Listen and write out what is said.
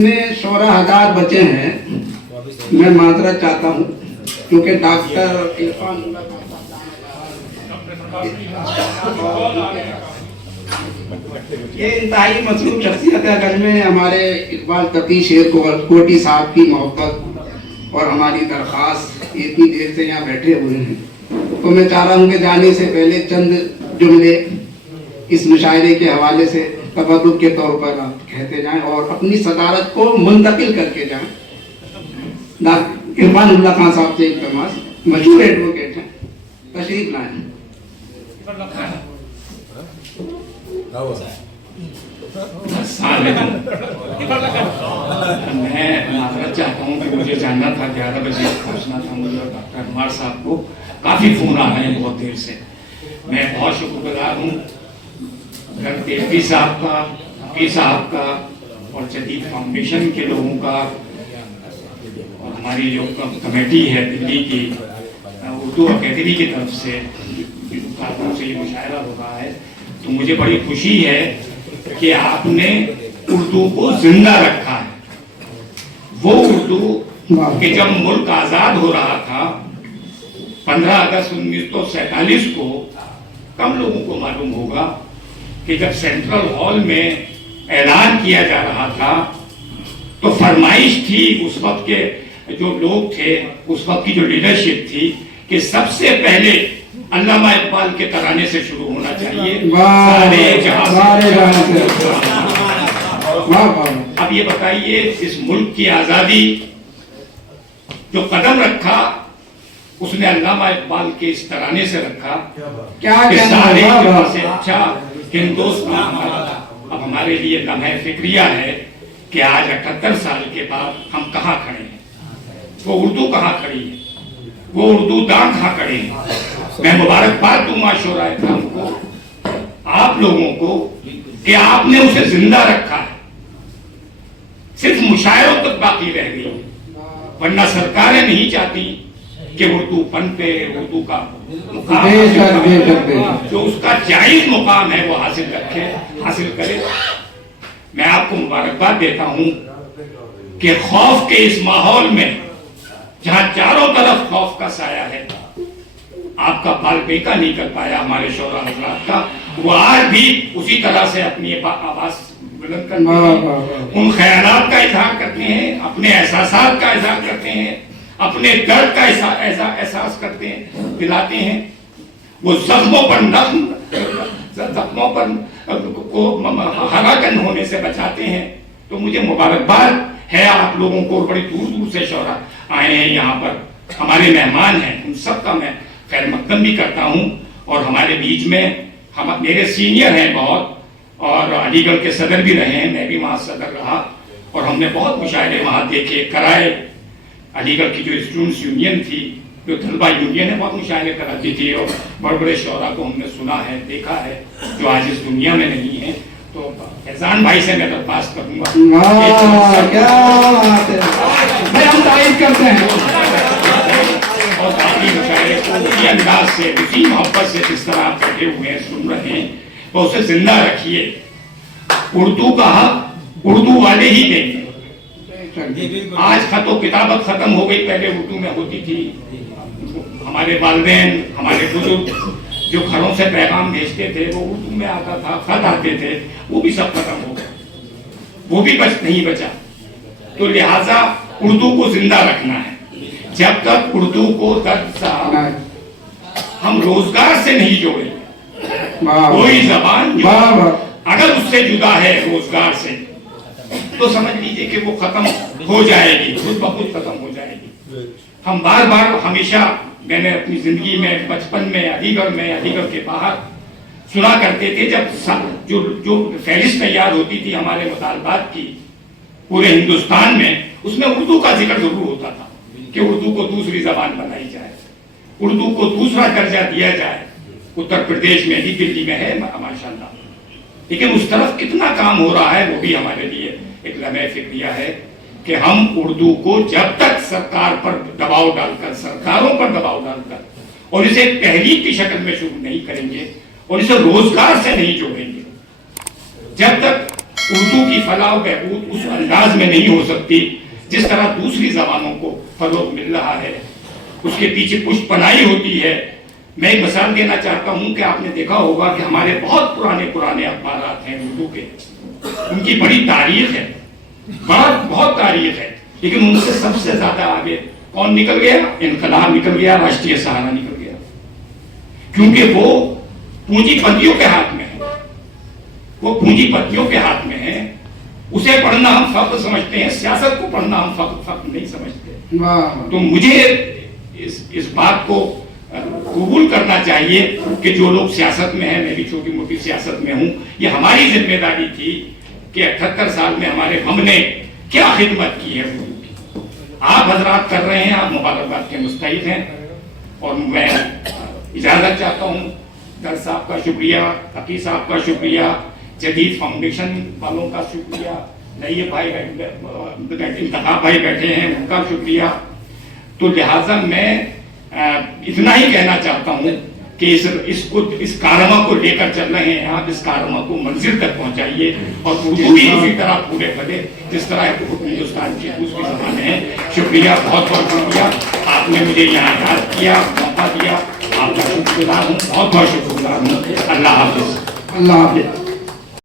में 16,000 बचे हैं। मैं माजरत चाहता हूँ क्योंकि डॉक्टर इरफान ये इंतहाई मसरूफ शख्सियत है। अगर में हमारे इकबाल तकी शेर कोटी साहब की मोहब्बत और हमारी दरख्वास्त इतनी देर से यहाँ बैठे हुए हैं, तो मैं चाह रहा हूँ कि जाने से पहले चंद जुमले इस मुशायरे के हवाले से तबरुक के तौर पर आप कहते जाएं और अपनी सदारत को मुंतकिल करके जाएं। इरफान उल्लाह खान साहब से इल्तमास, मशहूर एडवोकेट हैं, तशरीफ लाएं। मैं माजरत चाहता हूँ कि मुझे जानना था, 11 बजे पहुँचना था मुझे और डॉक्टर कुमार साहब को काफ़ी फ़ोन आ रहे हैं बहुत देर से। मैं बहुत शुक्रगुजार हूँ पी साहब का और जदीद फाउंडेशन के लोगों का और हमारी जो कमेटी है दिल्ली की उर्दू अकेडमी की तरफ से ये मुशायरा हो रहा है, तो मुझे बड़ी खुशी है कि आपने उर्दू को जिंदा रखा है। वो उर्दू कि जब मुल्क आज़ाद हो रहा था 15 अगस्त 1947 को, कम लोगों को मालूम होगा कि जब सेंट्रल हॉल में ऐलान किया जा रहा था तो फरमाइश थी उस वक्त के जो लोग थे, उस वक्त की जो लीडरशिप थी कि सबसे पहले अल्लामा इकबाल के तराने से शुरू होना चाहिए। अब ये बताइए, इस मुल्क की आजादी जो कदम रखा उसने अल्लामा इकबाल के इस तराने से रखा। क्या सारे से अच्छा हिंदुस्तान अब हमारे लिए लम्हे फिक्रिया है कि आज 78 साल के बाद हम कहाँ खड़े हैं, वो उर्दू कहाँ खड़ी है, वो उर्दू दां कहाँ खड़े हैं। मैं मुबारकबाद दूंगा शोराए इकराम को, आप लोगों को, कि आपने उसे जिंदा रखा है। सिर्फ मुशायरों तक बाकी रह गई, वरना सरकारें नहीं चाहती कि उर्दू पनपे, उर्दू का जो उसका जायज मुकाम है वो हासिल करे। मैं आपको मुबारकबाद देता हूं कि खौफ के इस माहौल में जहां चारों तरफ खौफ का साया है, आपका बाल बेका नहीं कर पाया हमारे शोरा हजरात का, वो आज भी उसी तरह से अपनी आवाज बुलंद करते हैं, उन ख्यालात का इजहार करते हैं, अपने एहसासात का इजहार करते हैं, अपने दर्द का एहसास करते हैं, दिलाते हैं। वो जख्मों पर को हराकन होने से बचाते हैं। तो मुझे मुबारकबाद है आप लोगों को, बड़ी दूर दूर से शोरा आए हैं यहाँ पर, हमारे मेहमान हैं, उन सब का मैं खैर मकदम भी करता हूँ। और हमारे बीच में मेरे सीनियर हैं बहुत, और अलीगढ़ के सदर भी रहे हैं, मैं भी वहाँ सदर रहा और हमने बहुत मुशायरे वहाँ देखे कराए। अलीगढ़ की जो स्टूडेंट्स यूनियन थी, जो तलबा यूनियन है, बहुत मुशायरे कराती थी और बड़े बड़े शोरा को हमने सुना है, देखा है, जो आज इस दुनिया में नहीं है। तो फैजान भाई से मैं दरख्वास्त करूंगा, हम तारीफ करते हैं और बाकी मुशायरे को उसी अंदाज से, उसी मोहब्बत से जिस तरह आप बैठे हुए हैं सुन रहे हैं, तो उसे जिंदा रखिए। उर्दू का हक उर्दू वाले ही देंगे। आज खतो किताबत खत्म हो गई, पहले उर्दू में होती थी। हमारे वालिदैन, हमारे बुजुर्ग जो घरों से पैगाम भेजते थे वो उर्दू में आता था, खत आते थे, वो भी सब खत्म हो गए, वो भी नहीं बचा। तो लिहाजा उर्दू को जिंदा रखना है। जब तक उर्दू को हम रोजगार से नहीं जोड़ेंगे, कोई जबान अगर उससे जुदा है रोजगार से, तो समझ लीजिए कि वो खत्म हो जाएगी, खुद ब खुद खत्म हो जाएगी। हम बार बार हमेशा, मैंने अपनी जिंदगी में बचपन में अलीगढ़ के बाहर सुना करते थे, जब जो फहरिस्त तैयार होती थी हमारे मुतालबात की पूरे हिंदुस्तान में, उसमें उर्दू का जिक्र जरूर होता था कि उर्दू को दूसरी जबान बनाई जाए, उर्दू को दूसरा दर्जा दिया जाए। उत्तर प्रदेश में भी, दिल्ली में है माशाल्लाह, लेकिन उस तरफ कितना काम हो रहा है वो भी हमारे लिए एक लम्हे फिक्रिया है कि हम उर्दू को जब तक सरकार पर दबाव डालकर, सरकारों पर दबाव डालकर, और इसे तहरीक की शक्ल में शुरू नहीं करेंगे और इसे रोजगार से नहीं जोड़ेंगे, जब तक اردو کی فلاح و بہبود اس انداز میں نہیں ہو سکتی جس طرح دوسری زبانوں کو فروغ مل رہا ہے، اس کے پیچھے پشت پناہی ہوتی ہے۔ میں ایک مثال دینا چاہتا ہوں کہ آپ نے دیکھا ہوگا کہ ہمارے بہت پرانے اخبارات ہیں اردو کے، ان کی بڑی تاریخ ہے، بہت تاریخ ہے، لیکن ان سے سب سے زیادہ آگے کون نکل گیا؟ انقلاب نکل گیا، راشٹریہ سہارا نکل گیا، کیونکہ وہ پونجی پتیوں کے ہاتھ میں ہے، وہ پونجی پتیوں کے ہاتھ میں ہے۔ اسے پڑھنا ہم فخر سمجھتے ہیں، سیاست کو پڑھنا ہم فخر نہیں سمجھتے۔ تو مجھے اس بات کو قبول کرنا چاہیے کہ جو لوگ سیاست میں ہیں، میں بھی چھوٹی موٹی سیاست میں ہوں، یہ ہماری ذمہ داری تھی کہ 78 سال میں ہم نے کیا خدمت کی ہے اردو کی۔ آپ حضرات کر رہے ہیں، آپ مبارکباد کے مستحق ہیں، اور میں اجازت چاہتا ہوں۔ در صاحب کا شکریہ، عقی صاحب کا شکریہ، جدید فاؤنڈیشن والوں کا شکریہ، نئی بھائی انتخاب بھائی بیٹھے ہیں، ان کا شکریہ۔ تو لہٰذا میں اتنا ہی کہنا چاہتا ہوں کہ اس کارواں کو لے کر چل رہے ہیں آپ، اس کارواں کو منزل تک پہنچائیے، اور اردو بھی اسی طرح پورے پھلے جس طرح ہندوستان کی دوسری زبانیں ہیں۔ شکریہ، بہت بہت شکریہ، آپ نے مجھے یہاں یاد کیا، موقع دیا، آپ کا شکر گزار ہوں، بہت بہت شکر گزار ہوں۔ اللہ حافظ۔ اللہ حافظ۔